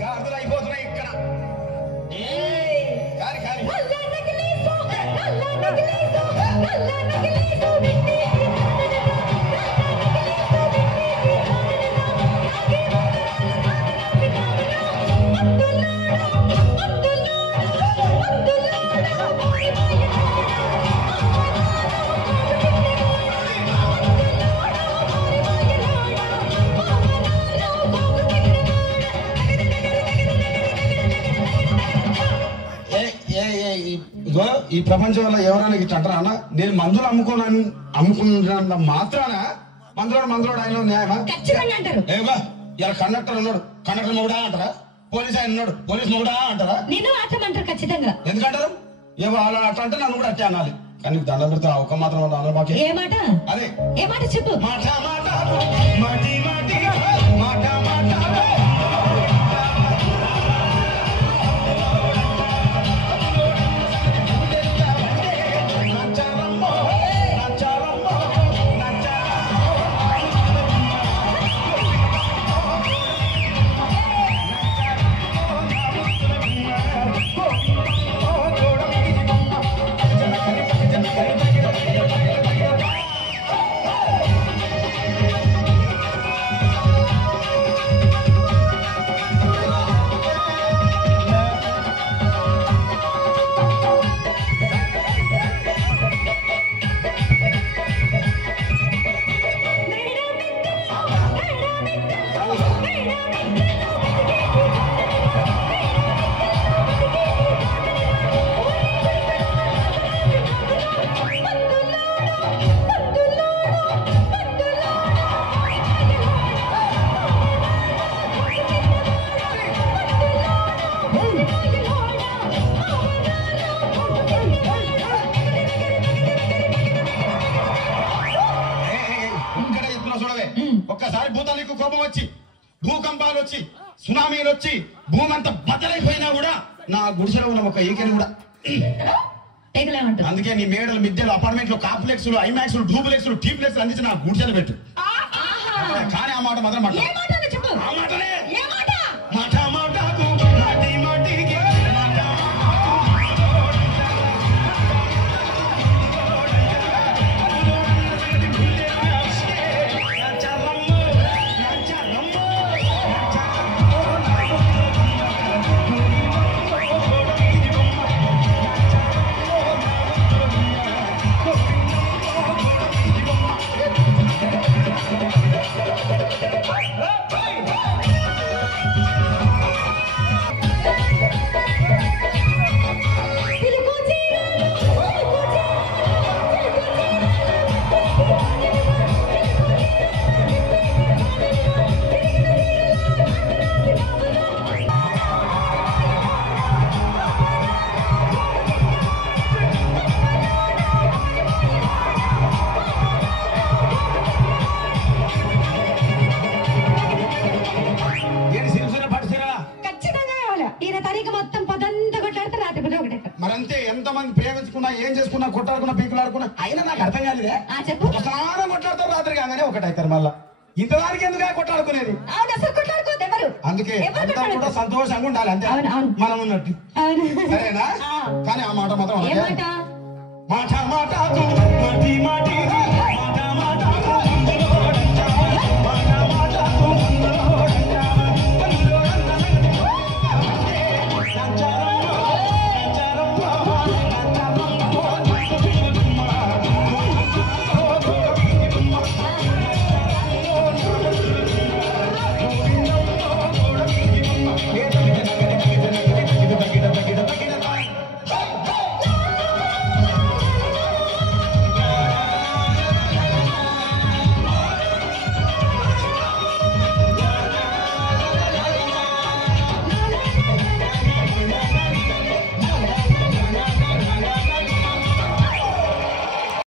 గాజులు అయిపోతున్నాయి ఇక్కడ. ఈ ప్రపంచంలో ఎవరైనా ఇట్లా అంటారా అన్న? నేను మందులు అమ్ముకున్న మాత్రాన మందులోడు ఆయన న్యాయమా? ఏమా ఇలా కండక్టర్ ఉన్నాడు, కండక్టర్ మొగుడా అంటారా? పోలీస్ ఆయన ఉన్నాడు, పోలీస్ మొగుడా అంటారా? ఖచ్చితంగా ఎందుకంటారు? ఏమో అలా అట్లా అంటే నన్ను కూడా అట్టే అనాలి. కానీ దండం పెడితే ఒక మాత్రం అన్న ఏ మాట? అదే ఏ మాట చెప్పు. మాట మాట మాటి మాటి మాట మాట ఒక్కసారి భూతానికి కోపం వచ్చి భూకంపాలు వచ్చి సునామీలు వచ్చి భూమి అంతా బద్దలైపోయినా కూడా నా గుడిసెలో ఉన్న ఒక ఈకెని కూడా అందుకే నీ మేడలు మిద్దెలు అపార్ట్మెంట్లు కాంప్లెక్స్లు ఐమాక్స్లు డూప్లెక్స్లు టీప్లెక్స్లు అందించి నా గుడిసెలు పెట్టు. కానీ ఆ మాట మాత్రం మాట ఆ మాటనే మాట మాటకు మాటి మాటికి మరంతే. ఎంతమంది ప్రేమించుకున్నా ఏం చేసుకున్నా కొట్టాడుకున్నా పీకులాడుకున్నా అయినా నాకు అర్థం కాలేదే. స్నానం కొట్లాడతారు రాత్రి కాగానే ఒకటైతారు. మళ్ళా ఇంతదానికి ఎందుకు కొట్లాడుకునేది? అందుకే అంతా కూడా సంతోషంగా ఉండాలి అంతే మనం ఉన్నట్టు. సరేనా? కానీ ఆ మాట మాత్రం మాట మాట మాటి మాటి